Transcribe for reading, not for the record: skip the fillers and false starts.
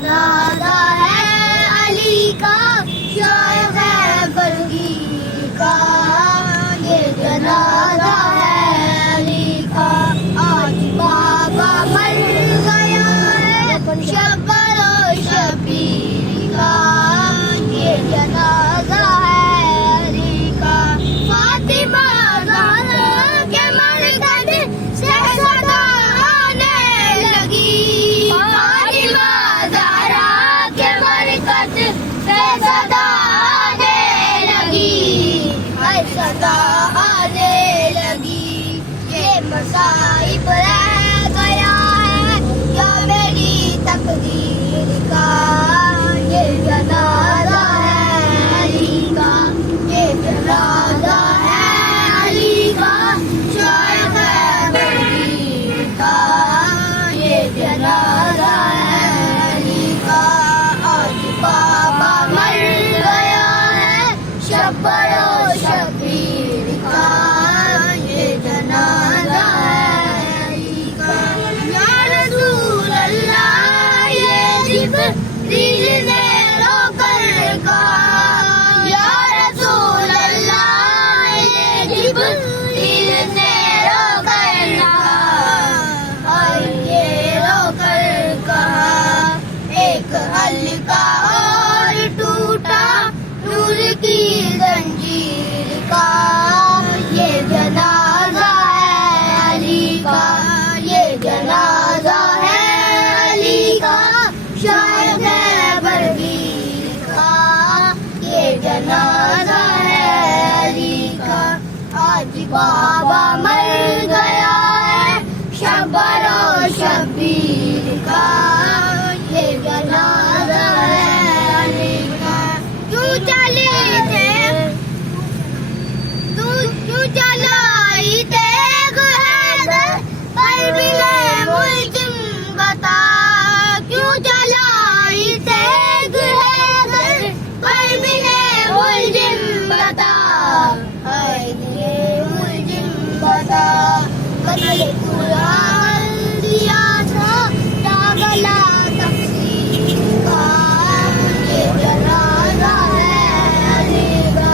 جنازہ ہے علی کا، شاید ہے برگی کا، یہ جنازہ ہے علی کا۔ آج بابا مر گیا ہے شبر و شبیر کا، یہ جنازہ ہے علی کا۔ فاطمہ زہرا کے مرکز سے صدا آنے لگی، فاطمہ زہرا کے مرکز سے صدا آنے لگی، صدا آنے لگی۔ یہ مصائب رہ گیا ہے یا میری تقدیر کا، یہ جنازہ ہے علی کا، یہ جنازہ ہے علی کا، شاید ہے برگی کا، یہ جنازہ ہے علی کا۔ آج بابا مر گیا ہے شبر و شبیر کا، یہ جنازہ ہے علی کا۔ یا رسول اللہ یہ جبریل نے رو کر کہا، یا رسول اللہ یہ جبریل نے رو کر کہا، اور یہ رو کر کہا، ایک حلقہ اور ٹوٹا نور کی زنجیر کا، یہ جنازہ ہے علی کا، یہ جنازہ ہے علی کا، شاید ہے برگی کا، یہ جنازہ ہے علی کا۔ آج بابا مر